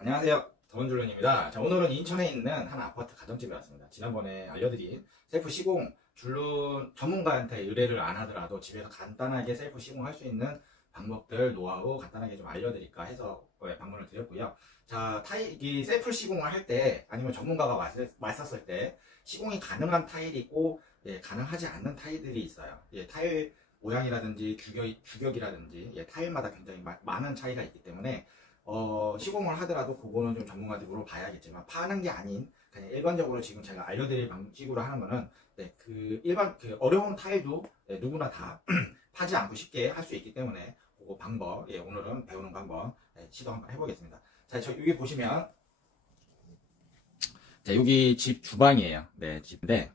안녕하세요. 더원줄눈입니다. 자, 오늘은 인천에 있는 한 아파트 가정집에 왔습니다. 지난번에 알려드린 셀프 시공 줄눈 전문가한테 의뢰를 안 하더라도 집에서 간단하게 셀프 시공할 수 있는 방법들, 노하우 간단하게 좀 알려드릴까 해서 방문을 드렸고요. 자, 이 셀프 시공을 할 때 아니면 전문가가 왔었을 때 시공이 가능한 타일이 있고 가능하지 않는 타일들이 있어요. 타일 모양이라든지 규격이라든지 타일마다 굉장히 많은 차이가 있기 때문에 시공을 하더라도 그거는 좀 전문가한테 물어봐야겠지만 파는 게 아닌 그냥 일반적으로 지금 제가 알려드릴 방식으로 하는 거는 어려운 타일도 누구나 다 파지 않고 쉽게 할 수 있기 때문에 그 방법 오늘은 배우는 방법 시도 한번 해보겠습니다. 자, 여기 보시면 자, 여기 집 주방이에요. 네, 집인데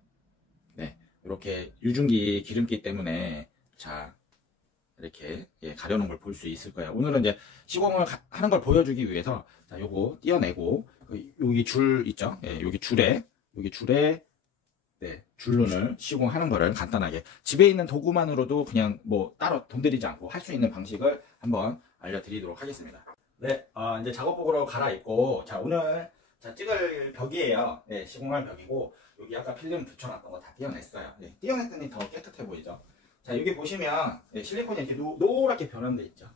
이렇게 유증기 기름기 때문에 자 이렇게 가려놓은 걸 볼 수 있을 거예요. 오늘은 이제 시공을 하는 걸 보여주기 위해서 자, 요거 띄어내고 여기 줄 있죠? 여기 줄에 줄눈을 시공하는 거를 간단하게 집에 있는 도구만으로도 그냥 뭐 따로 돈 들이지 않고 할 수 있는 방식을 한번 알려드리도록 하겠습니다. 네, 이제 작업복으로 갈아입고 자, 오늘 찍을 벽이에요. 시공할 벽이고 여기 아까 필름 붙여놨던 거 다 띄어냈어요. 띄어냈더니 더 깨끗해 보이죠? 자, 여기 보시면 실리콘이 이렇게 노랗게 변환되어 있죠.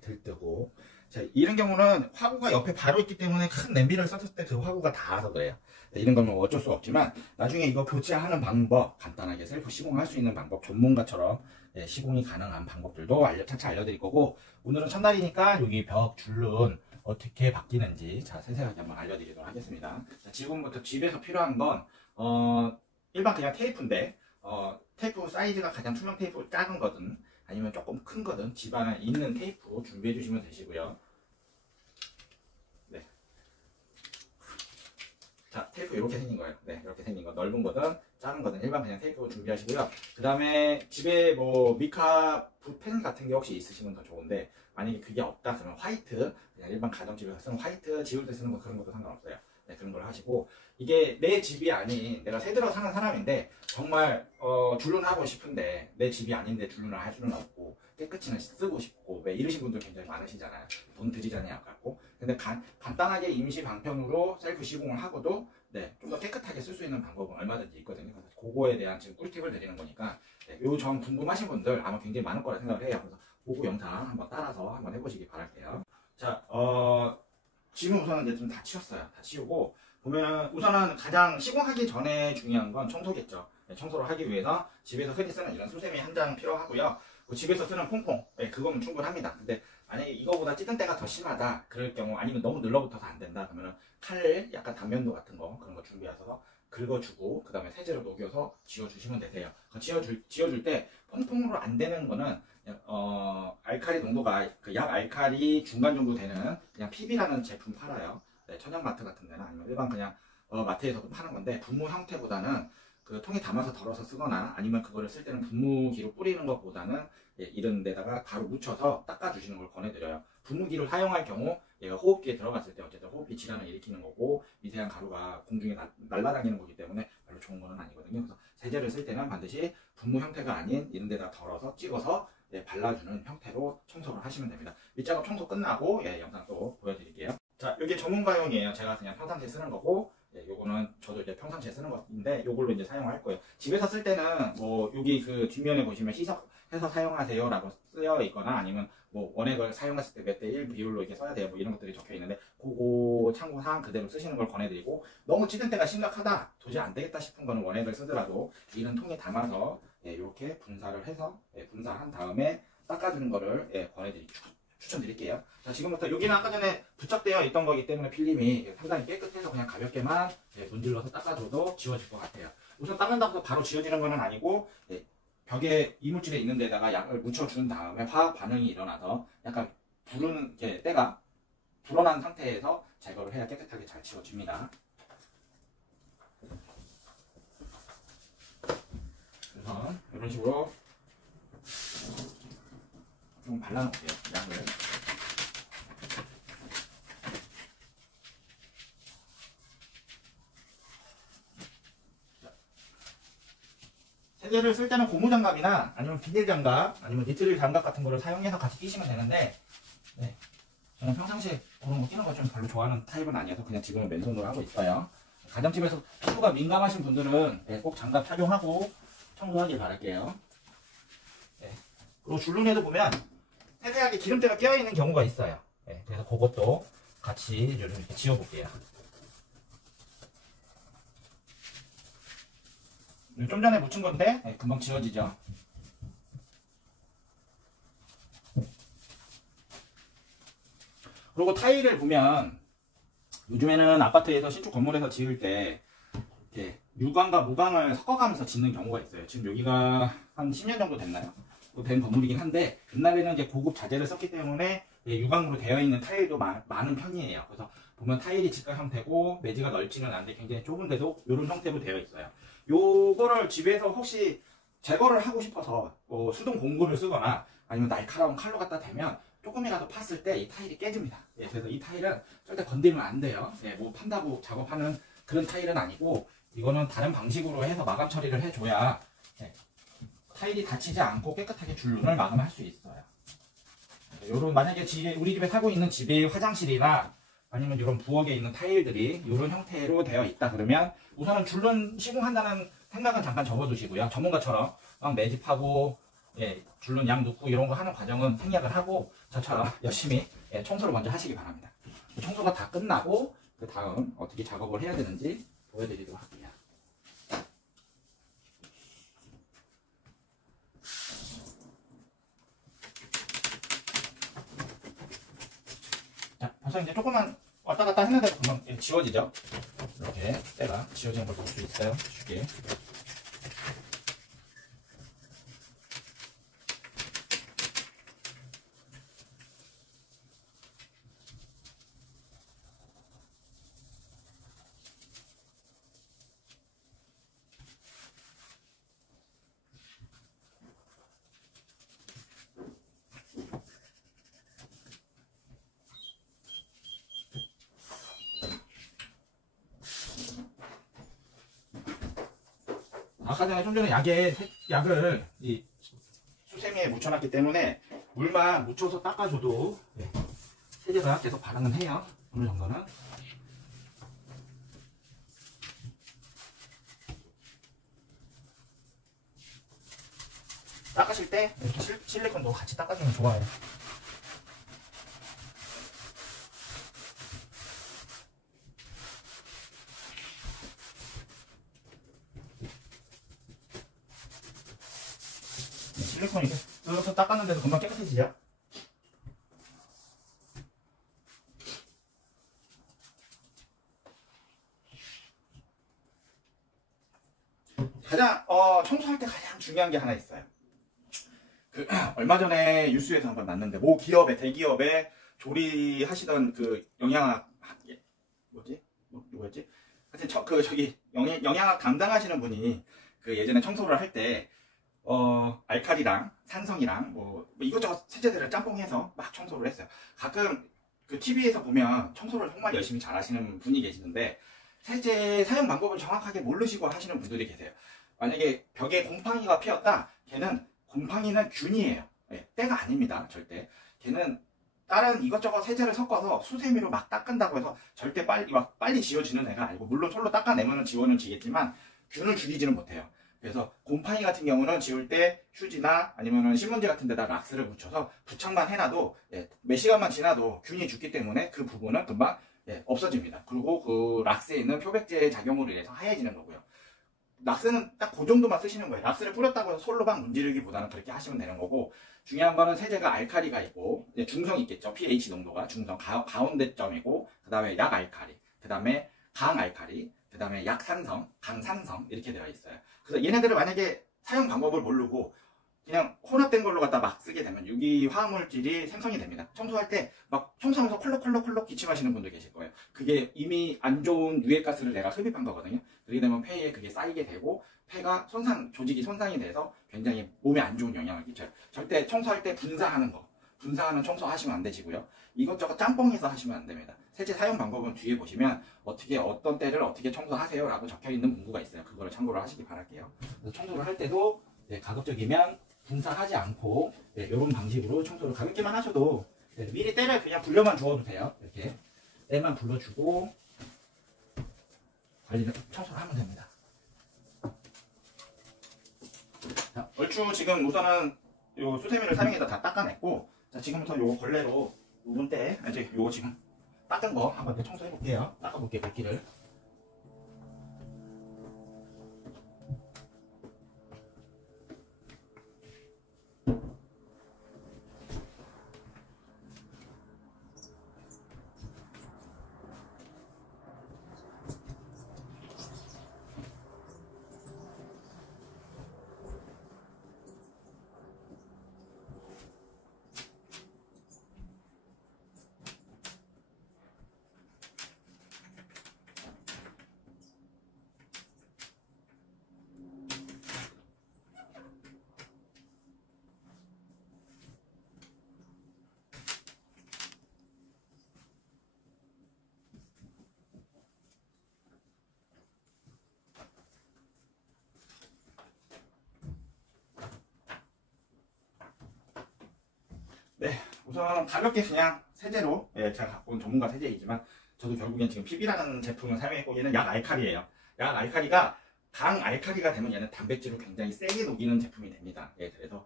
들뜨고. 자, 이런 경우는 화구가 옆에 바로 있기 때문에 큰 냄비를 썼을 때 그 화구가 닿아서 그래요. 이런 건 어쩔 수 없지만 나중에 이거 교체하는 방법, 간단하게 셀프 시공할 수 있는 방법, 전문가처럼 시공이 가능한 방법들도 차차 알려드릴 거고, 오늘은 첫날이니까 여기 벽 줄눈 어떻게 바뀌는지 자, 세세하게 한번 알려드리도록 하겠습니다. 자, 지금부터 집에서 필요한 건 일반 그냥 테이프인데 테이프 사이즈가 가장 투명 테이프 작은 거든 아니면 조금 큰 거든 집 안에 있는 테이프 준비해 주시면 되시고요. 네. 자, 테이프 이렇게 생긴 거예요. 이렇게 생긴 거 넓은 거든 작은 거든 일반 그냥 테이프 준비하시고요. 그 다음에 집에 뭐 미카 붓펜 같은 게 혹시 있으시면 더 좋은데 만약에 그게 없다 그러면 화이트 그냥 일반 가정집에서 쓰는 화이트 지울 때 쓰는 거 그런 것도 상관없어요. 그런 걸 하시고, 이게 내 집이 아닌 내가 새 들어 사는 사람인데 정말 줄눈 하고 싶은데 내 집이 아닌데 줄눈을 할 수는 없고 깨끗이는 쓰고 싶고 이러신 분들 굉장히 많으시잖아요. 돈 들이자니 아깝고. 근데 간단하게 임시 방편으로 셀프 시공을 하고도 좀 더 깨끗하게 쓸 수 있는 방법은 얼마든지 있거든요. 그래서 그거에 대한 지금 꿀팁을 드리는 거니까 요 점 궁금하신 분들 아마 굉장히 많을 거라 생각을 해요. 그래서 보고 영상 한번 따라서 한번 해보시기 바랄게요. 자, 짐은 우선은 이제 좀 다 치웠어요. 다 치우고 보면 우선은 가장 시공하기 전에 중요한 건 청소겠죠. 청소를 하기 위해서 집에서 흔히 쓰는 이런 수세미 한 장 필요하고요. 집에서 쓰는 퐁퐁 그거면 충분합니다. 근데 만약에 이거보다 찌든 때가 더 심하다 그럴 경우 아니면 너무 눌러붙어서 안 된다 그러면 칼 약간 단면도 같은 거 그런 거 준비하셔서 긁어주고 그 다음에 세제로 녹여서 지워주시면 되세요. 지워줄 때 퐁퐁으로 안 되는 거는 알칼리 농도가 약 알칼리 중간 정도 되는 그냥 PB라는 제품 팔아요. 천연마트 같은 데나 아니면 일반 그냥 마트에서도 파는 건데 분무 형태보다는 그 통에 담아서 덜어서 쓰거나 아니면 그거를 쓸 때는 분무기로 뿌리는 것보다는 이런 데다가 가루 묻혀서 닦아주시는 걸 권해드려요. 분무기를 사용할 경우 얘가 호흡기에 들어갔을 때 어쨌든 호흡기 질환을 일으키는 거고 미세한 가루가 공중에 날아다니는 거기 때문에 별로 좋은 건 아니거든요. 그래서 세제를 쓸 때는 반드시 분무 형태가 아닌 이런 데다 덜어서 찍어서 발라주는 형태로 청소를 하시면 됩니다. 밑작업 청소 끝나고 영상 또 보여드릴게요. 자, 이게 전문가용이에요. 제가 그냥 평상시에 쓰는 거고 요거는 저도 이제 평상시에 쓰는 건데 요걸로 이제 사용할 거예요. 집에서 쓸 때는 뭐 여기 그 뒷면에 보시면 희석해서 사용하세요 라고 쓰여 있거나 아니면 뭐 원액을 사용했을 때 몇 대 1 비율로 이렇게 써야 돼요 뭐 이런 것들이 적혀 있는데 그거 참고사항 그대로 쓰시는 걸 권해드리고, 너무 찌든 때가 심각하다 도저히 안 되겠다 싶은 거는 원액을 쓰더라도 이런 통에 담아서 이렇게 분사를 해서 분사한 다음에 닦아주는 거를 추천드릴게요. 자, 지금부터 여기는 아까 전에 부착되어 있던 거기 때문에 필름이 상당히 깨끗해서 그냥 가볍게만 문질러서 닦아줘도 지워질 것 같아요. 우선 닦는다고 해서 바로 지워지는 건 아니고 벽에 이물질에 있는 데다가 약을 묻혀준 다음에 화학 반응이 일어나서 약간 때가 불어난 상태에서 제거를 해야 깨끗하게 잘 지워집니다. 우선 이런 식으로 좀 발라놓을게요. 약을. 세제를 쓸 때는 고무장갑이나 아니면 비닐장갑 아니면 니트릴 장갑 같은 거를 사용해서 같이 끼시면 되는데 저는 평상시에 그런 거 끼는 거 좀 별로 좋아하는 타입은 아니어서 그냥 지금은 맨손으로 하고 있어요. 가정집에서 피부가 민감하신 분들은 네, 꼭 장갑 착용하고 청소하길 바랄게요. 네. 그리고 줄눈에도 보면 세세하게 기름때가 껴있는 경우가 있어요. 네, 그래서 그것도 같이 이렇게 지워볼게요. 좀 전에 묻힌 건데 네, 금방 지워지죠. 그리고 타일을 보면 요즘에는 아파트에서 신축 건물에서 지을 때 이렇게 유광과 무광을 섞어가면서 짓는 경우가 있어요. 지금 여기가 한 10년 정도 됐나요? 된 건물이긴 한데 옛날에는 이제 고급 자재를 썼기 때문에 유광으로 되어 있는 타일도 많은 편이에요. 그래서 보면 타일이 직각 형태고 매지가 넓지는 않은데 굉장히 좁은데도 이런 형태로 되어 있어요. 요거를 집에서 혹시 제거를 하고 싶어서 수동 공구를 쓰거나 아니면 날카로운 칼로 갖다 대면 조금이라도 팠을 때 이 타일이 깨집니다. 예, 그래서 이 타일은 절대 건드리면 안 돼요. 예, 뭐 판다고 작업하는 그런 타일은 아니고 이거는 다른 방식으로 해서 마감 처리를 해줘야 예, 타일이 다치지 않고 깨끗하게 줄눈을 마감할 수 있어요. 요런 만약에 우리 집에 살고 있는 집의 화장실이나 아니면 이런 부엌에 있는 타일들이 이런 형태로 되어 있다 그러면 우선은 줄눈 시공한다는 생각은 잠깐 접어두시고요. 전문가처럼 막 매집하고 예, 줄눈 양 넣고 이런 거 하는 과정은 생략을 하고 저처럼 열심히 예, 청소를 먼저 하시기 바랍니다. 청소가 다 끝나고 그 다음 어떻게 작업을 해야 되는지 보여드리도록 할게요. 자, 벌써 이제 조금만 왔다 갔다 했는데 금방 예, 지워지죠? 이렇게 때가 지워지는 걸 볼 수 있어요. 쉽게. 아까 전에 좀 전에 약을 이 수세미에 묻혀놨기 때문에 물만 묻혀서 닦아줘도 네, 세제가 계속 반응은 해요. 어느 정도는. 닦으실 때 이렇게 실리콘도 같이 닦아주면 좋아요. 실리콘이 이렇게 닦았는데도 금방 깨끗해지죠? 가장 청소할 때 가장 중요한 게 하나 있어요. 얼마 전에 뉴스에서 한번 났는데 모 기업에 대기업에 조리하시던 그 영양학 누구였지? 하여튼 저기 영양학 담당하시는 분이 그 예전에 청소를 할 때 알칼리랑 산성이랑 뭐 이것저것 세제들을 짬뽕해서 막 청소를 했어요. 가끔 그 TV에서 보면 청소를 정말 열심히 잘 하시는 분이 계시는데 세제 사용 방법을 정확하게 모르시고 하시는 분들이 계세요. 만약에 벽에 곰팡이가 피었다, 걔는 곰팡이는 균이에요. 네, 때가 아닙니다. 절대. 걔는 다른 이것저것 세제를 섞어서 수세미로 막 닦은다고 해서 절대 빨리 지워지는 애가 아니고, 물론 솔로 닦아내면 지워는 지겠지만 균을 죽이지는 못해요. 그래서 곰팡이 같은 경우는 지울 때 휴지나 아니면 신문지 같은 데다 락스를 묻혀서 부착만 해놔도 몇 시간만 지나도 균이 죽기 때문에 그 부분은 금방 없어집니다. 그리고 그 락스에 있는 표백제 작용으로 인해서 하얘지는 거고요. 락스는 딱 그 정도만 쓰시는 거예요. 락스를 뿌렸다고 해서 솔로 막 문지르기보다는 그렇게 하시면 되는 거고, 중요한 거는 세제가 알칼리가 있고 중성 있겠죠. pH 농도가 중성 가운데 점이고, 그 다음에 약알칼리, 그 다음에 강알칼리, 그 다음에 약산성, 강산성 이렇게 되어 있어요. 그래서 얘네들을 만약에 사용 방법을 모르고 그냥 혼합된 걸로 갖다 막 쓰게 되면 유기 화합물질이 생성이 됩니다. 청소할 때 막 청소하면서 콜록콜록 기침하시는 분들 계실 거예요. 그게 이미 안 좋은 유해가스를 내가 흡입한 거거든요. 그렇게 되면 폐에 그게 쌓이게 되고 폐가 조직이 손상이 돼서 굉장히 몸에 안 좋은 영향을 끼쳐요. 절대 청소할 때 분사하는 청소 하시면 안 되시고요. 이것저것 짬뽕해서 하시면 안 됩니다. 세제 사용 방법은 뒤에 보시면 어떤 때를 어떻게 청소하세요 라고 적혀 있는 문구가 있어요. 그거를 참고를 하시기 바랄게요. 그래서 청소를 할 때도 가급적이면 분사하지 않고 이런 방식으로 청소를 가볍게만 하셔도 미리 때를 그냥 불려만 주어도 돼요. 이렇게 때만 불러주고 관리를 청소를 하면 됩니다. 자, 얼추 지금 우선은 요 수세미를 사용해서 다 닦아냈고, 자, 지금부터 요거 걸레로 부분 때 이제 요거 지금 닦은 거 한번 청소해 볼게요. 닦아볼게요, 물기를. 네, 우선 가볍게 그냥 세제로, 예, 제가 갖고 온 전문가 세제이지만 저도 결국엔 지금 PB라는 제품을 사용했고, 얘는 약 알칼리예요. 약 알칼리가 강 알칼리가 되면 얘는 단백질을 굉장히 세게 녹이는 제품이 됩니다. 예, 그래서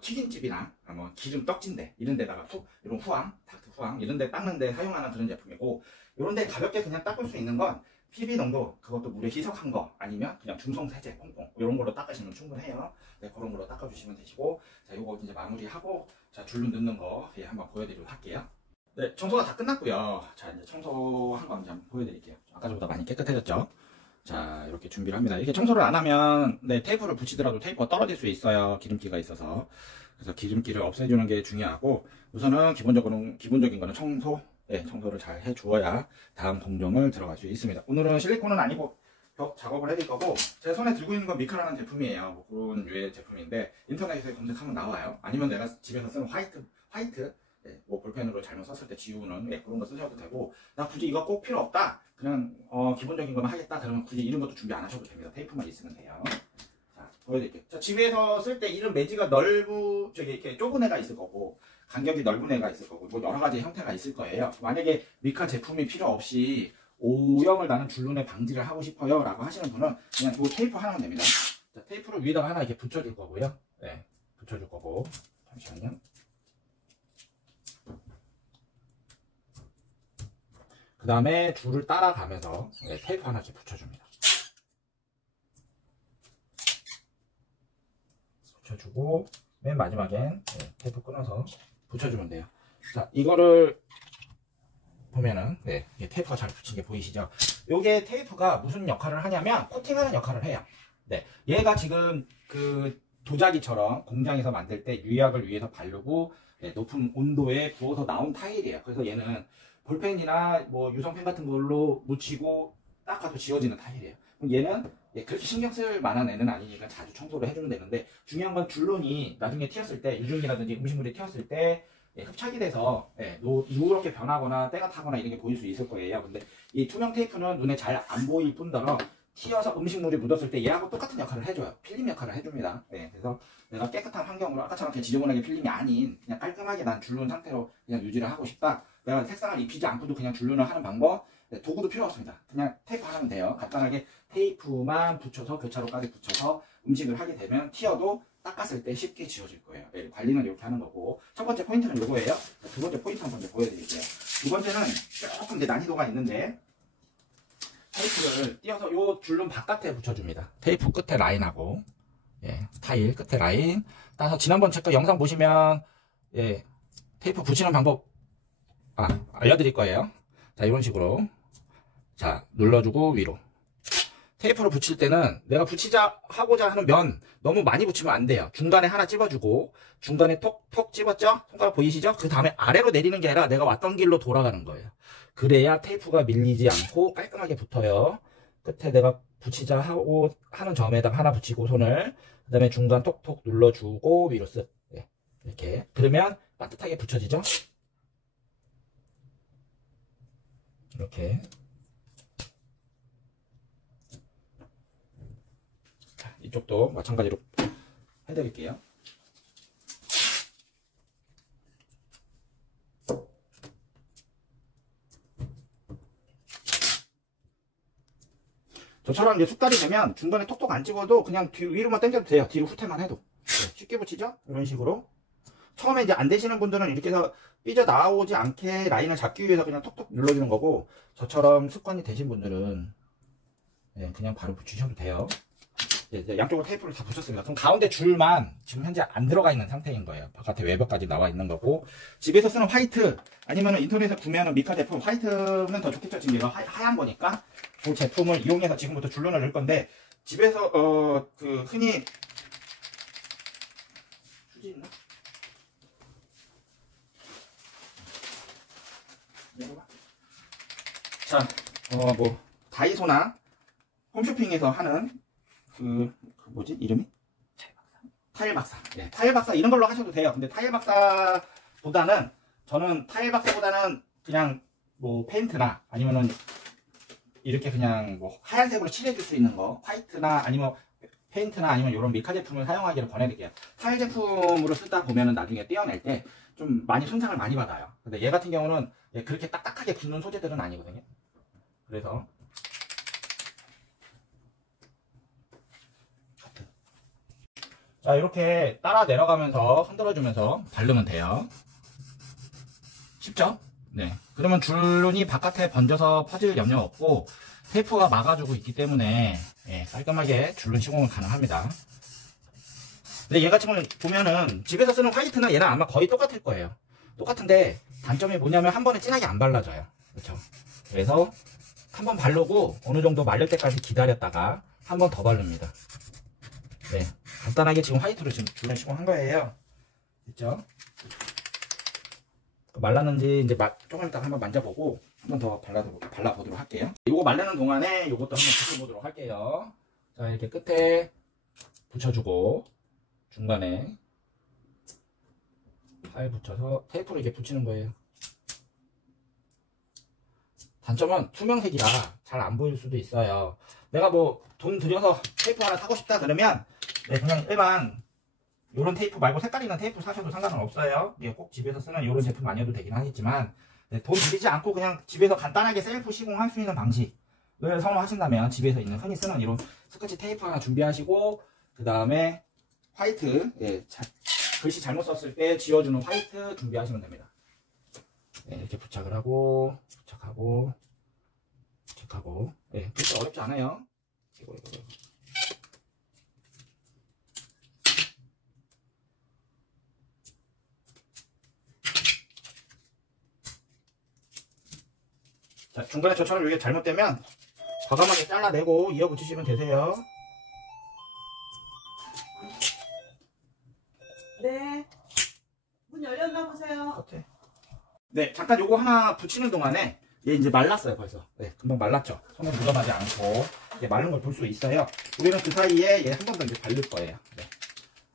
튀김집이나 뭐 기름 떡진데 이런 데다가 이런 후황, 닥트 후황 이런 데 닦는 데 사용하는 그런 제품이고, 이런 데 가볍게 그냥 닦을 수 있는 건 PB 농도, 그것도 물에 희석한 거 아니면 그냥 중성 세제 뽕뽕 이런 걸로 닦으시면 충분해요. 네, 그런 걸로 닦아주시면 되시고, 자, 요거 이제 마무리하고, 자, 줄눈 넣는 거, 예, 한번 보여드리도록 할게요. 네, 청소가 다 끝났고요. 자, 이제 청소한 거 이제 한번 보여드릴게요. 아까 전보다 많이 깨끗해졌죠? 자, 이렇게 준비를 합니다. 이렇게 청소를 안 하면, 네, 테이프를 붙이더라도 테이프가 떨어질 수 있어요. 기름기가 있어서. 그래서 기름기를 없애주는 게 중요하고, 우선은 기본적인 거는 청소, 네, 청소를 잘 해주어야 다음 공정을 들어갈 수 있습니다. 오늘은 실리콘은 아니고 벽 작업을 해드릴 거고, 제 손에 들고 있는 건 미카라는 제품이에요. 뭐 그런 류의 제품인데 인터넷에 검색하면 나와요. 아니면 내가 집에서 쓰는 화이트, 네, 뭐 볼펜으로 잘못 썼을 때 지우는, 네, 그런 거 쓰셔도 되고, 나 굳이 이거 꼭 필요 없다, 그냥 기본적인 거만 하겠다 그러면 굳이 이런 것도 준비 안 하셔도 됩니다. 테이프만 있으면 돼요. 자, 보여드릴게요. 자, 집에서 쓸 때 이런 매지가 이렇게 좁은 애가 있을 거고, 간격이 넓은 애가 있을 거고, 뭐 여러 가지 형태가 있을 거예요. 만약에 미카 제품이 필요 없이 오염을 나는 줄눈에 방지를 하고 싶어요 라고 하시는 분은 그냥 이 테이프 하나면 됩니다. 자, 테이프를 위에다가 하나 이렇게 붙여줄 거고요. 네, 붙여줄 거고, 잠시만요. 그 다음에 줄을 따라가면서, 네, 테이프 하나 이렇게 붙여줍니다. 붙여주고 맨 마지막엔, 네, 테이프 끊어서 붙여주면 돼요. 자, 이거를 보면은, 네, 테이프가 잘 붙인 게 보이시죠? 요게 테이프가 무슨 역할을 하냐면 코팅하는 역할을 해요. 네, 얘가 지금 그 도자기처럼 공장에서 만들 때 유약을 위에서 바르고, 네, 높은 온도에 구워서 나온 타일이에요. 그래서 얘는 볼펜이나 뭐 유성펜 같은 걸로 묻히고 닦아도 지워지는 타일이에요. 그럼 얘는, 예, 그렇게 신경 쓸 만한 애는 아니니까 자주 청소를 해주면 되는데, 중요한 건 줄눈이 나중에 튀었을 때, 유증이라든지 음식물이 튀었을 때, 예, 흡착이 돼서, 예, 누렇게 변하거나 때가 타거나 이런 게 보일 수 있을 거예요. 근데 이 투명 테이프는 눈에 잘 안 보일 뿐더러 튀어서 음식물이 묻었을 때 얘하고 똑같은 역할을 해줘요. 필름 역할을 해줍니다. 네, 그래서 내가 깨끗한 환경으로 아까처럼 이렇게 지저분하게 필름이 아닌 그냥 깔끔하게 난 줄눈 상태로 그냥 유지를 하고 싶다, 내가 색상을 입히지 않고도 그냥 줄눈을 하는 방법, 네, 도구도 필요 없습니다. 그냥 테이프 하면 돼요. 간단하게 테이프만 붙여서 교차로까지 붙여서 음식을 하게 되면 튀어도 닦았을 때 쉽게 지워질 거예요. 네, 관리는 이렇게 하는 거고, 첫 번째 포인트는 이거예요. 두 번째 포인트 한번 보여드릴게요. 두 번째는 조금 이제 난이도가 있는데, 테이프를 띄어서 요 줄눈 바깥에 붙여줍니다. 테이프 끝에 라인하고, 예, 타일 끝에 라인 따서, 지난번 제 거 영상 보시면, 예, 테이프 붙이는 방법 알려드릴 거예요. 자, 이런 식으로, 자, 눌러주고 위로. 테이프를 붙일 때는 내가 하고자 하는 면 너무 많이 붙이면 안 돼요. 중간에 하나 찝어주고, 중간에 톡톡 찝었죠? 손가락 보이시죠? 그 다음에 아래로 내리는 게 아니라 내가 왔던 길로 돌아가는 거예요. 그래야 테이프가 밀리지 않고 깔끔하게 붙어요. 끝에 내가 붙이자 하고 하는 점에다가 하나 붙이고 손을, 그 다음에 중간 톡톡 눌러주고 위로 쓱, 네, 이렇게. 그러면 따뜻하게 붙여지죠? 이렇게. 자, 이쪽도 마찬가지로 해드릴게요. 저처럼 이제 숙달이 되면 중간에 톡톡 안 찍어도 그냥 위로만 당겨도 돼요. 뒤로 후퇴만 해도. 네, 쉽게 붙이죠? 이런 식으로. 처음에 이제 안 되시는 분들은 이렇게 해서 삐져 나오지 않게 라인을 잡기 위해서 그냥 톡톡 눌러주는 거고, 저처럼 습관이 되신 분들은 네, 그냥 바로 붙이셔도 돼요. 이제 양쪽으로 테이프를 다 붙였습니다. 그럼 가운데 줄만 지금 현재 안 들어가 있는 상태인 거예요. 바깥에 외벽까지 나와 있는 거고, 집에서 쓰는 화이트 아니면 인터넷에서 구매하는 미카 제품 화이트는 더 좋겠죠. 지금 얘가 하얀 거니까 그 제품을 이용해서 지금부터 줄눈을 넣을 건데, 집에서 그 흔히 휴지 있나? 자, 뭐 다이소나 홈쇼핑에서 하는 그 뭐지 이름이? 타일박사. 네, 타일박사 이런 걸로 하셔도 돼요. 근데 타일박사보다는 저는 타일박사보다는 그냥 뭐 페인트나 아니면은 이렇게 그냥 뭐 하얀색으로 칠해줄 수 있는 거 화이트나 아니면 페인트나 아니면 이런 미카 제품을 사용하기를 권해드릴게요. 타일 제품으로 쓰다 보면은 나중에 떼어낼 때 좀 많이 손상을 많이 받아요. 근데 얘 같은 경우는 그렇게 딱딱하게 굳는 소재들은 아니거든요. 그래서 자, 이렇게 따라 내려가면서 흔들어주면서 바르면 돼요. 쉽죠? 네. 그러면 줄눈이 바깥에 번져서 퍼질 염려 없고 테이프가 막아주고 있기 때문에 깔끔하게 줄눈 시공은 가능합니다. 근데 얘 같은 경우는 보면은 집에서 쓰는 화이트나 얘는 아마 거의 똑같을 거예요. 똑같은데 단점이 뭐냐면 한 번에 진하게 안 발라져요. 그렇죠? 그래서 한 번 바르고 어느 정도 말릴 때까지 기다렸다가 한 번 더 바릅니다. 네. 간단하게 지금 화이트로 지금 줄눈 시공한 거예요. 됐죠? 말랐는지 이제 조금 이따 한번 만져보고 한 번 더 발라보도록 할게요. 이거 마르는 동안에 이것도 한번 붙여보도록 할게요. 자, 이렇게 끝에 붙여주고 중간에 팔 붙여서 테이프로 이렇게 붙이는 거예요. 단점은 투명색이라 잘 안 보일 수도 있어요. 내가 뭐 돈 들여서 테이프 하나 사고 싶다 그러면 그냥 일반 요런 테이프 말고 색깔 있는 테이프 사셔도 상관은 없어요. 꼭 집에서 쓰는 요런 제품 아니어도 되긴 하겠지만 돈 들이지 않고 그냥 집에서 간단하게 셀프 시공할 수 있는 방식을 선호하신다면 집에서 있는 흔히 쓰는 이런 스커치 테이프 하나 준비하시고, 그 다음에 화이트 글씨 잘못 썼을 때 지워주는 화이트 준비하시면 됩니다. 이렇게 부착을 하고 부착하고 그렇게 어렵지 않아요. 이거. 자, 중간에 저처럼 이게 잘못되면 과감하게 잘라내고 이어 붙이시면 되세요. 네. 문 열렸나 보세요. 네, 잠깐 요거 하나 붙이는 동안에 얘 이제 말랐어요, 벌써. 네, 금방 말랐죠. 손에 묻어나지 않고 이제 마른 걸 볼 수 있어요. 우리는 그 사이에 얘 한 번 더 이제 바를 거예요. 네.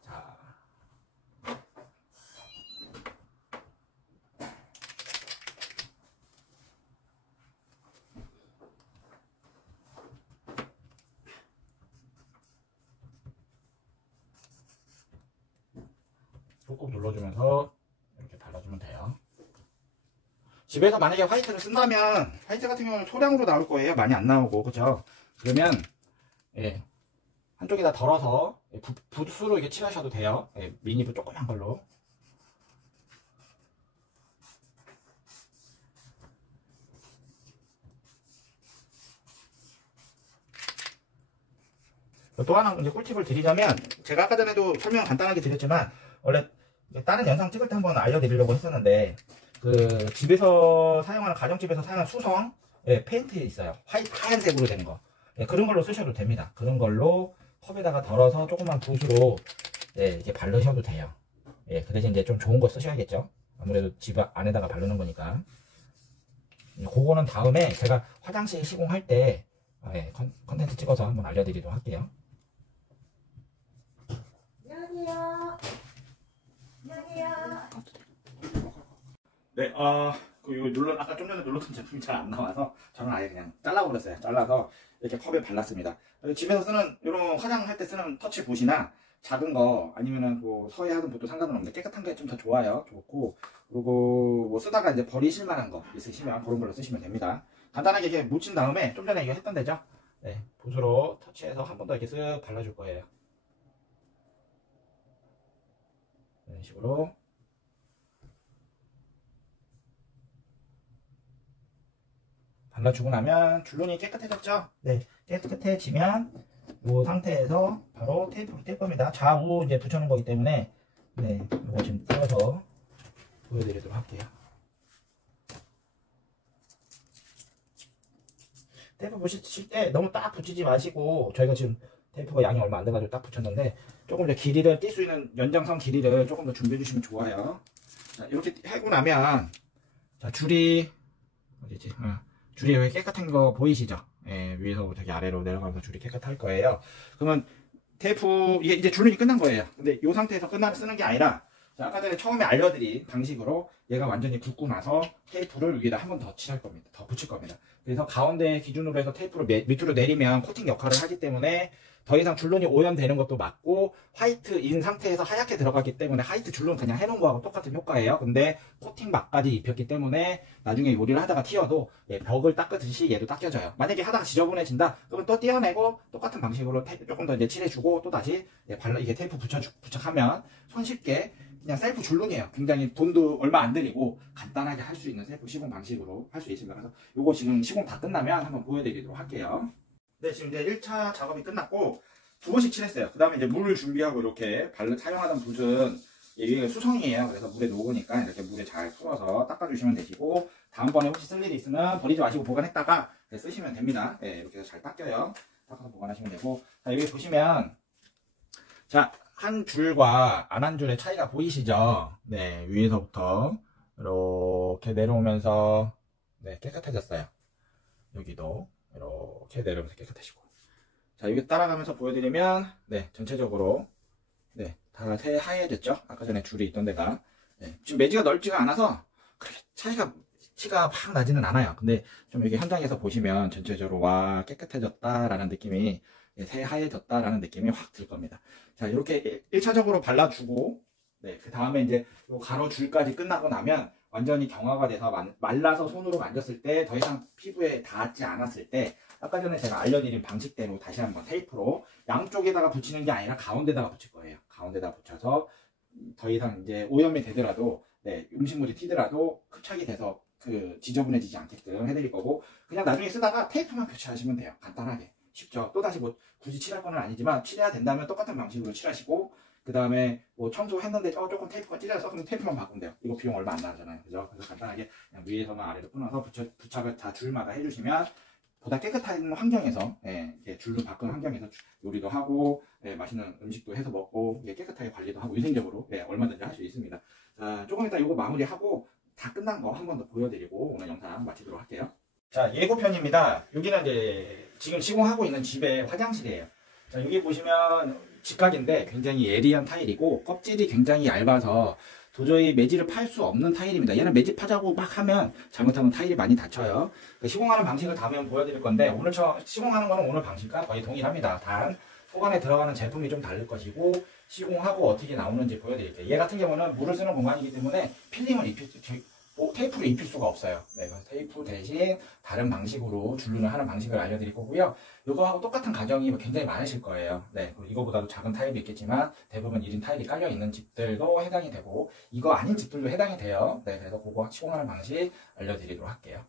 자. 꾹꾹 눌러주면서 이렇게 발라주면 돼요. 집에서 만약에 화이트를 쓴다면 화이트 같은 경우는 소량으로 나올 거예요. 많이 안 나오고, 그죠? 그러면 한쪽에다 덜어서 붓으로 이렇게 칠하셔도 돼요. 미니붓 조그만 걸로. 또 하나 이제 꿀팁을 드리자면, 제가 아까 전에도 설명 간단하게 드렸지만 원래 다른 영상 찍을 때 한번 알려드리려고 했었는데, 그 집에서 사용하는 가정집에서 사용하는 수성 페인트 있어요. 하얀색으로 된 거. 그런 걸로 쓰셔도 됩니다. 그런 걸로 컵에다가 덜어서 조그만 붓으로 이렇게 바르셔도 돼요. 그 대신 이제 좀 좋은 거 쓰셔야겠죠. 아무래도 집 안에다가 바르는 거니까. 그거는 다음에 제가 화장실 시공할 때 컨텐츠 찍어서 한번 알려드리도록 할게요. 안녕하세요. 안녕하세요. 네, 아까 좀 전에 눌렀던 제품이 잘 안 나와서 저는 아예 그냥 잘라버렸어요. 잘라서 이렇게 컵에 발랐습니다. 집에서 쓰는 이런 화장할 때 쓰는 터치 붓이나 작은 거 아니면은 뭐 서해하던 붓도 상관은 없는데 깨끗한 게 좀 더 좋아요. 좋고, 그리고 뭐 쓰다가 이제 버리실 만한 거 있으시면 그런 걸로 쓰시면 됩니다. 간단하게 이렇게 묻힌 다음에 좀 전에 이거 했던 데죠. 네, 붓으로 터치해서 한 번 더 이렇게 쓱 발라줄 거예요. 이런 식으로. 발라주고 나면 줄눈이 깨끗해졌죠? 네, 깨끗해지면 이 상태에서 바로 테이프로 뗄 겁니다. 좌우 이제 붙여놓은 거기 때문에 네, 이거 지금 떼어서 보여드리도록 할게요. 테이프 붙이실 때 너무 딱 붙이지 마시고, 저희가 지금 테이프가 양이 얼마 안 돼가지고 딱 붙였는데 조금 더 길이를 뗄 수 있는 연장선 길이를 조금 더 준비해 주시면 좋아요. 자, 이렇게 하고 나면 자, 줄이 어디지? 줄이 여기 깨끗한 거 보이시죠? 예, 위에서부터 여기 아래로 내려가면서 줄이 깨끗할 거예요. 그러면 테이프, 이게 이제 줄눈이 끝난 거예요. 근데 이 상태에서 쓰는 게 아니라, 자, 아까 전에 처음에 알려드린 방식으로 얘가 완전히 굳고 나서 테이프를 위에다 한 번 더 칠할 겁니다. 더 붙일 겁니다. 그래서 가운데 기준으로 해서 테이프를 밑으로 내리면 코팅 역할을 하기 때문에 더 이상 줄눈이 오염되는 것도 맞고, 화이트인 상태에서 하얗게 들어가기 때문에 화이트 줄눈 그냥 해놓은 거하고 똑같은 효과예요. 근데 코팅 막까지 입혔기 때문에 나중에 요리를 하다가 튀어도 벽을 닦듯이 얘도 닦여져요. 만약에 하다가 지저분해진다 그러면 또 떼어내고 똑같은 방식으로 테이프 조금 더 이제 칠해주고 또 다시 이게 테이프 부착하면 손쉽게 그냥 셀프 줄눈이에요. 굉장히 돈도 얼마 안 들이고 간단하게 할 수 있는 셀프 시공 방식으로 할 수 있습니다. 그래서 요거 지금 시공 다 끝나면 한번 보여드리도록 할게요. 네, 지금 이제 1차 작업이 끝났고 2번씩 칠했어요. 그 다음에 이제 물을 준비하고 이렇게 사용하던 붓은 이게 수성이에요. 그래서 물에 녹으니까 이렇게 물에 잘 풀어서 닦아주시면 되시고, 다음번에 혹시 쓸 일이 있으면 버리지 마시고 보관했다가 쓰시면 됩니다. 네, 이렇게 해서 잘 닦여요. 닦아서 보관하시면 되고, 자, 여기 보시면 자, 한 줄과 안 한 줄의 차이가 보이시죠? 네, 위에서부터 이렇게 내려오면서 네, 깨끗해졌어요. 여기도 이렇게 내려오면서 깨끗해지고. 자, 여기 따라가면서 보여드리면 네, 전체적으로 네, 다 하얘졌죠? 아까 전에 줄이 있던 데가. 네, 지금 매지가 넓지가 않아서 그렇게 티가 확 나지는 않아요. 근데 좀 여기 현장에서 보시면 전체적으로 와, 깨끗해졌다라는 느낌이, 새하얘졌다라는 느낌이 확 들 겁니다. 자, 이렇게 1차적으로 발라주고, 네, 그 다음에 이제 요 가로줄까지 끝나고 나면 완전히 경화가 돼서 말라서 손으로 만졌을 때 더 이상 피부에 닿지 않았을 때, 아까 전에 제가 알려드린 방식대로 다시 한번 테이프로 양쪽에다가 붙이는 게 아니라 가운데다가 붙일 거예요. 가운데다가 붙여서 더 이상 이제 오염이 되더라도, 네, 음식물이 튀더라도 흡착이 돼서 지저분해지지 않게끔 해드릴 거고, 그냥 나중에 쓰다가 테이프만 교체하시면 돼요. 간단하게. 쉽죠? 또다시 뭐 굳이 칠할 건 아니지만 칠해야 된다면 똑같은 방식으로 칠하시고, 그 다음에 뭐 청소했는데 조금 테이프가 찢어져서 그럼 테이프만 바꾸면 돼요. 이거 비용 얼마 안 나가잖아요. 그죠? 그래서 간단하게 그냥 위에서만 아래로 끊어서 부착을 다 줄마다 해주시면 보다 깨끗한 환경에서, 줄로 바꾼 환경에서 요리도 하고, 맛있는 음식도 해서 먹고, 깨끗하게 관리도 하고, 위생적으로 얼마든지 할 수 있습니다. 자, 조금 이따 이거 마무리하고 다 끝난 거 한 번 더 보여드리고 오늘 영상 마치도록 할게요. 자, 예고편입니다. 여기는 이제 지금 시공하고 있는 집의 화장실이에요. 자, 여기 보시면 직각인데 굉장히 예리한 타일이고 껍질이 굉장히 얇아서 도저히 매질을 팔 수 없는 타일입니다. 얘는 매집하자고 막 하면 잘못하면 타일이 많이 다쳐요. 시공하는 방식을 다음에 보여드릴 건데, 오늘 시공하는 거는 오늘 방식과 거의 동일합니다. 단 소관에 들어가는 제품이 좀 다를 것이고, 시공하고 어떻게 나오는지 보여드릴게요. 얘 같은 경우는 물을 쓰는 공간이기 때문에 필름을 테이프를 입힐 수가 없어요. 네, 그래서 테이프 대신 다른 방식으로 줄눈을 하는 방식을 알려드릴 거고요. 이거하고 똑같은 가정이 굉장히 많으실 거예요. 네, 이거보다도 작은 타일도 있겠지만 대부분 1인 타일이 깔려 있는 집들도 해당이 되고, 이거 아닌 집들도 해당이 돼요. 네, 그래서 그거 시공하는 방식 알려드리도록 할게요.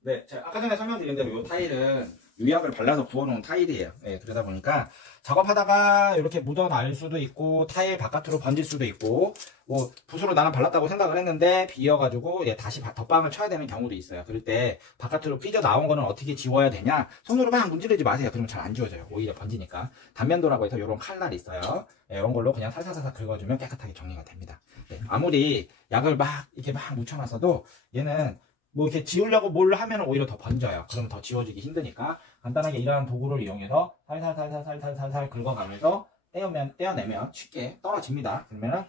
네, 제가 아까 전에 설명드린 대로 이 타일은 유약을 발라서 부어놓은 타일이에요. 네, 그러다 보니까 작업하다가 이렇게 묻어날 수도 있고, 타일 바깥으로 번질 수도 있고, 뭐 붓으로 나는 발랐다고 생각을 했는데 비어가지고 다시 덧방을 쳐야 되는 경우도 있어요. 그럴 때 바깥으로 삐져 나온 거는 어떻게 지워야 되냐? 손으로 막 문지르지 마세요. 그러면 잘 안 지워져요. 오히려 번지니까. 단면도라고 해서 이런 칼날이 있어요. 이런 걸로 그냥 살살살살 긁어주면 깨끗하게 정리가 됩니다. 네, 아무리 약을 이렇게 막 묻혀놨어도 얘는 뭐 이렇게 지우려고 뭘 하면 오히려 더 번져요. 그러면 더 지워지기 힘드니까 간단하게 이러한 도구를 이용해서 살살살살살살살 긁어가면서 떼어내면 쉽게 떨어집니다. 그러면은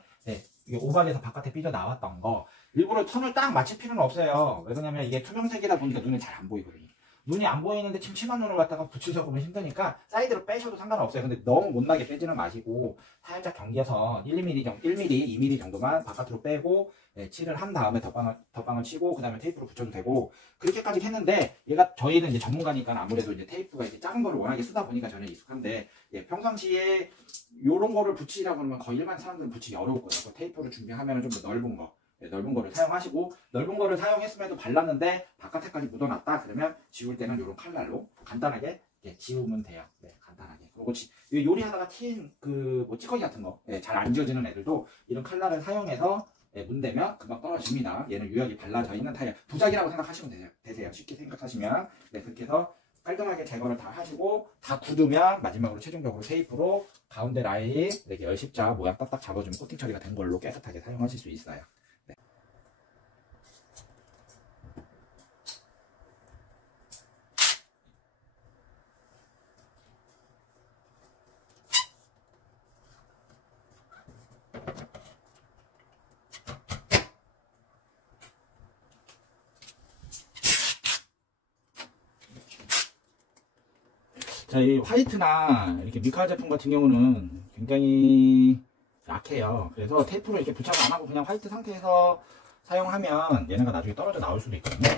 이게 오발에서 바깥에 삐져 나왔던 거 일부러 턴을 딱 맞출 필요는 없어요. 왜 그러냐면 이게 투명색이다 보니까 눈에 잘 안 보이거든요. 눈이 안 보이는데 침침한 눈을 갖다가 붙이려고 보면 힘드니까 사이드로 빼셔도 상관없어요. 근데 너무 못나게 빼지는 마시고 살짝 경계선 1mm, 2mm 정도만 바깥으로 빼고 칠을 한 다음에 덧방을 치고 그 다음에 테이프로 붙여도 되고 그렇게까지 했는데 얘가 저희는 이제 전문가니까 아무래도 이제 테이프가 이제 작은 거를 워낙에 쓰다 보니까 저는 익숙한데 평상시에 요런 거를 붙이라고 그러면 거의 일반 사람들은 붙이기 어려울 거예요. 테이프를 준비하면 좀 더 넓은 거 넓은 거를 사용하시고 넓은 거를 사용했음에도 발랐는데 바깥에까지 묻어놨다 그러면 지울 때는 이런 칼날로 간단하게 지우면 돼요. 간단하게. 그리고 요리하다가 튄 그 뭐 찌꺼기 같은 거 잘 안 지워지는 애들도 이런 칼날을 사용해서 문대면 금방 떨어집니다. 얘는 유연이 발라져 있는 타일 부작이라고 생각하시면 되세요. 쉽게 생각하시면 그렇게 해서 깔끔하게 제거를 다 하시고 다 굳으면 마지막으로 최종적으로 테이프로 가운데 라인 이렇게 열십자 모양 딱딱 잡아주면 코팅 처리가 된 걸로 깨끗하게 사용하실 수 있어요. 자, 이 화이트나 이렇게 미카 제품 같은 경우는 굉장히 약해요. 그래서 테이프를 이렇게 부착 안 하고 그냥 화이트 상태에서 사용하면 얘네가 나중에 떨어져 나올 수도 있거든요.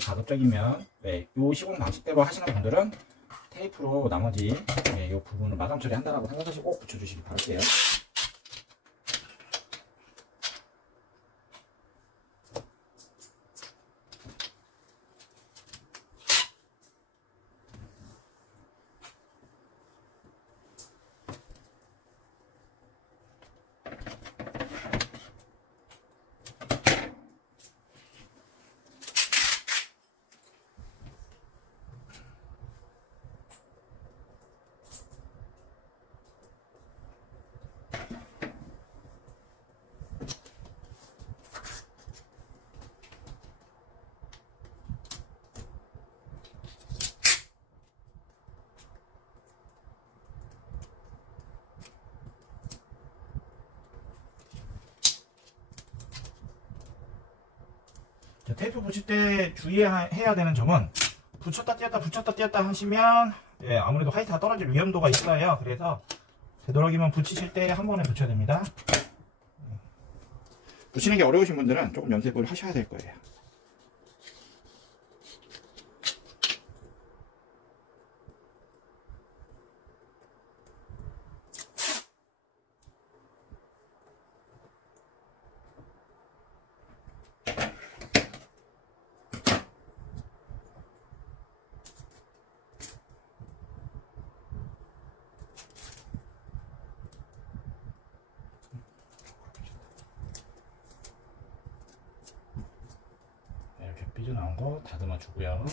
가급적이면 요 시공 방식대로 하시는 분들은 테이프로 나머지 이 부분을 마감 처리한다라고 생각하시고 꼭 붙여주시기 바랄게요. 테이프 붙일 때 주의해야 되는 점은 붙였다 띄었다 하시면 아무래도 화이트가 떨어질 위험도가 있어요. 그래서 되도록이면 붙이실 때 한 번에 붙여야 됩니다. 붙이는 게 어려우신 분들은 조금 연습을 하셔야 될 거예요. 이렇게 삐져나온 거 다듬어 주고요.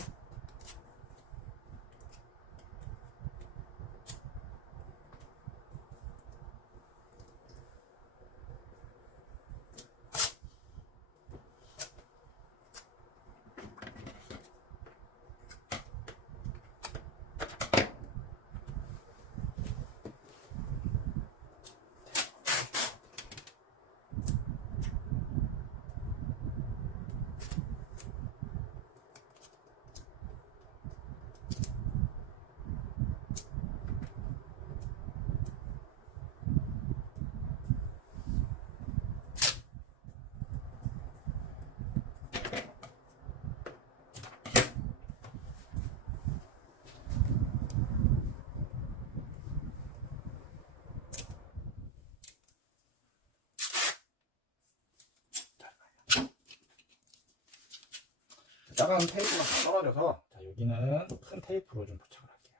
작은 테이프가 떨어져서 자, 여기는 큰 테이프로 좀 부착을 할게요.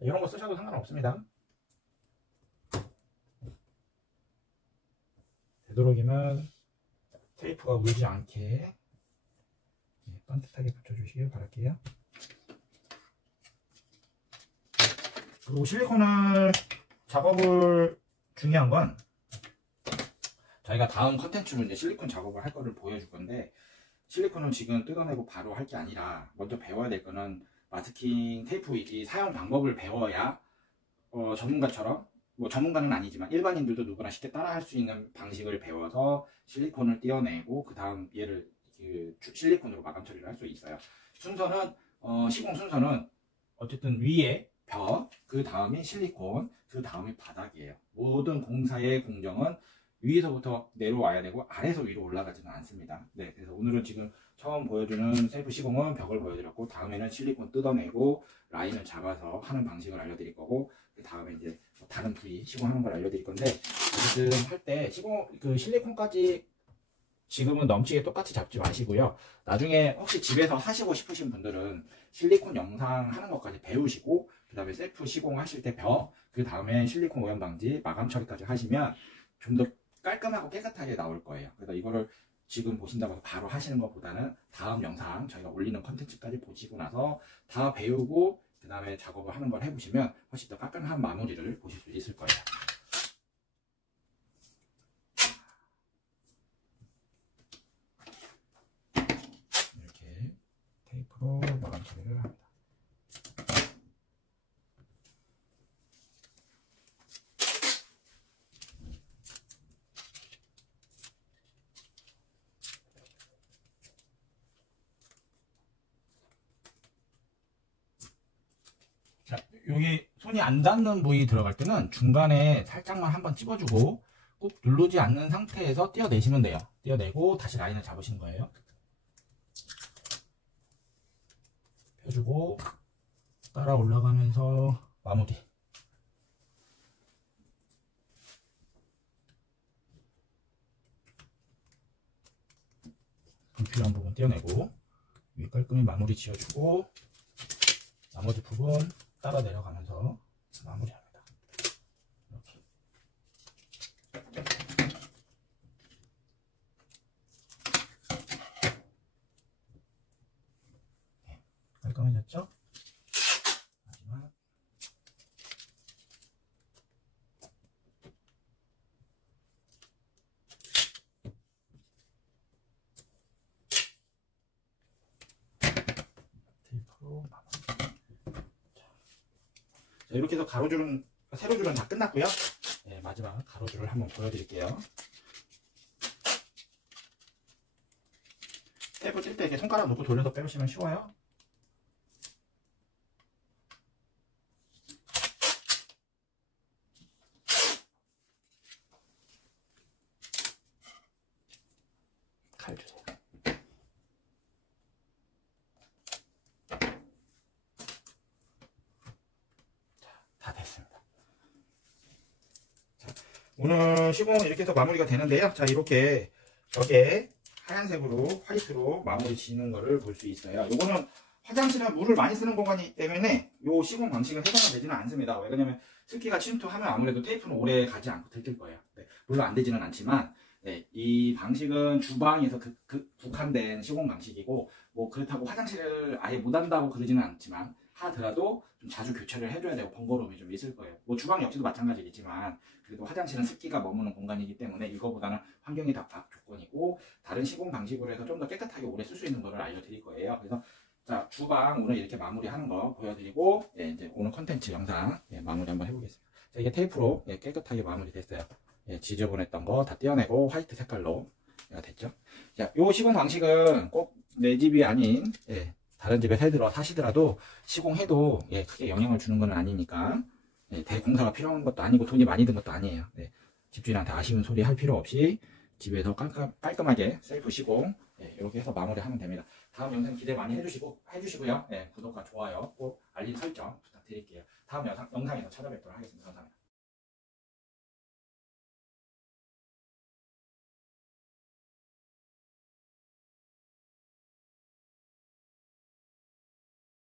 이런 거 쓰셔도 상관없습니다. 되도록이면 테이프가 울지 않게 반듯하게 붙여주시길 바랄게요. 그리고 실리콘을 작업을 중요한 건 저희가 다음 컨텐츠로 이제 실리콘 작업을 할 거를 보여줄 건데 실리콘은 지금 뜯어내고 바로 할 게 아니라 먼저 배워야 될 거는 마스킹 테이프 이 사용 방법을 배워야 전문가처럼 뭐 전문가는 아니지만 일반인들도 누구나 쉽게 따라 할 수 있는 방식을 배워서 실리콘을 떼어내고 그 다음 얘를 실리콘으로 마감 처리를 할 수 있어요. 순서는 시공 순서는 어쨌든 위에 벽, 그 다음이 실리콘, 그 다음이 바닥이에요. 모든 공사의 공정은 위에서부터 내려와야 되고 아래에서 위로 올라가지는 않습니다. 네, 그래서 오늘은 지금 처음 보여주는 셀프 시공은 벽을 보여드렸고, 다음에는 실리콘 뜯어내고 라인을 잡아서 하는 방식을 알려드릴 거고, 그 다음에 이제 다른 부위 시공하는 걸 알려드릴 건데, 어쨌든 할 때 시공 그 실리콘까지 지금은 넘치게 똑같이 잡지 마시고요. 나중에 혹시 집에서 하시고 싶으신 분들은 실리콘 영상 하는 것까지 배우시고, 그 다음에 셀프 시공하실 때 벽, 그 다음에 실리콘 오염 방지, 마감 처리까지 하시면 좀 더 깔끔하고 깨끗하게 나올 거예요. 그래서 이거를 지금 보신다고 해서 바로 하시는 것보다는 다음 영상 저희가 올리는 컨텐츠까지 보시고 나서 다 배우고 그 다음에 작업을 하는 걸 해보시면 훨씬 더 깔끔한 마무리를 보실 수 있을 거예요. 이렇게 테이프로 마감 처리를 합니다. 자, 여기 손이 안 닿는 부위 들어갈 때는 중간에 살짝만 한번 찝어주고 꾹 누르지 않는 상태에서 떼어내시면 돼요. 떼어내고 다시 라인을 잡으시는 거예요. 펴주고 따라 올라가면서 마무리. 불필요한 부분 떼어내고 위 깔끔히 마무리 지어주고 나머지 부분 따라 내려가면서 마무리합니다. 이렇게. 네, 깔끔해졌죠? 마지막. 테이프로 마무리. 이렇게 해서 가로줄은, 세로줄은 다 끝났고요. 네, 마지막 가로줄을 한번 보여드릴게요. 테이프 찔 때 이렇게 손가락 놓고 돌려서 빼시면 쉬워요. 칼 주세요. 다 됐습니다. 자, 오늘 시공은 이렇게 해서 마무리가 되는데요. 자, 이렇게 벽에 하얀색으로 화이트로 마무리 지는 거를 볼 수 있어요. 요거는 화장실은 물을 많이 쓰는 공간이기 때문에 요 시공 방식은 해당이 되지는 않습니다. 왜냐면 습기가 침투하면 아무래도 테이프는 오래 가지 않고 들킬 거예요. 네, 물론 안 되지는 않지만 네, 이 방식은 주방에서 국한된 시공 방식이고, 뭐 그렇다고 화장실을 아예 못 한다고 그러지는 않지만 하더라도 좀 자주 교체를 해줘야 되고 번거로움이 좀 있을 거예요. 뭐 주방 역시도 마찬가지겠지만 그래도 화장실은 습기가 머무는 공간이기 때문에 이거보다는 환경이 다 조건이고 다른 시공 방식으로 해서 좀 더 깨끗하게 오래 쓸 수 있는 거를 알려드릴 거예요. 그래서 자, 주방 오늘 이렇게 마무리하는 거 보여드리고 네, 이제 오늘 컨텐츠 영상 마무리 한번 해보겠습니다. 자, 이게 테이프로 깨끗하게 마무리됐어요. 지저분했던 거 다 떼어내고 화이트 색깔로 됐죠. 자, 요 시공 방식은 꼭 내 집이 아닌 다른 집에 사시더라도 시공해도 크게 영향을 주는 건 아니니까 대공사가 필요한 것도 아니고 돈이 많이 든 것도 아니에요. 집주인한테 아쉬운 소리 할 필요 없이 집에서 깔끔하게 셀프 시공 이렇게 해서 마무리하면 됩니다. 다음 영상 기대 많이 해주시고요. 구독과 좋아요 꼭 알림 설정 부탁드릴게요. 다음 영상에서 찾아뵙도록 하겠습니다. 감사합니다.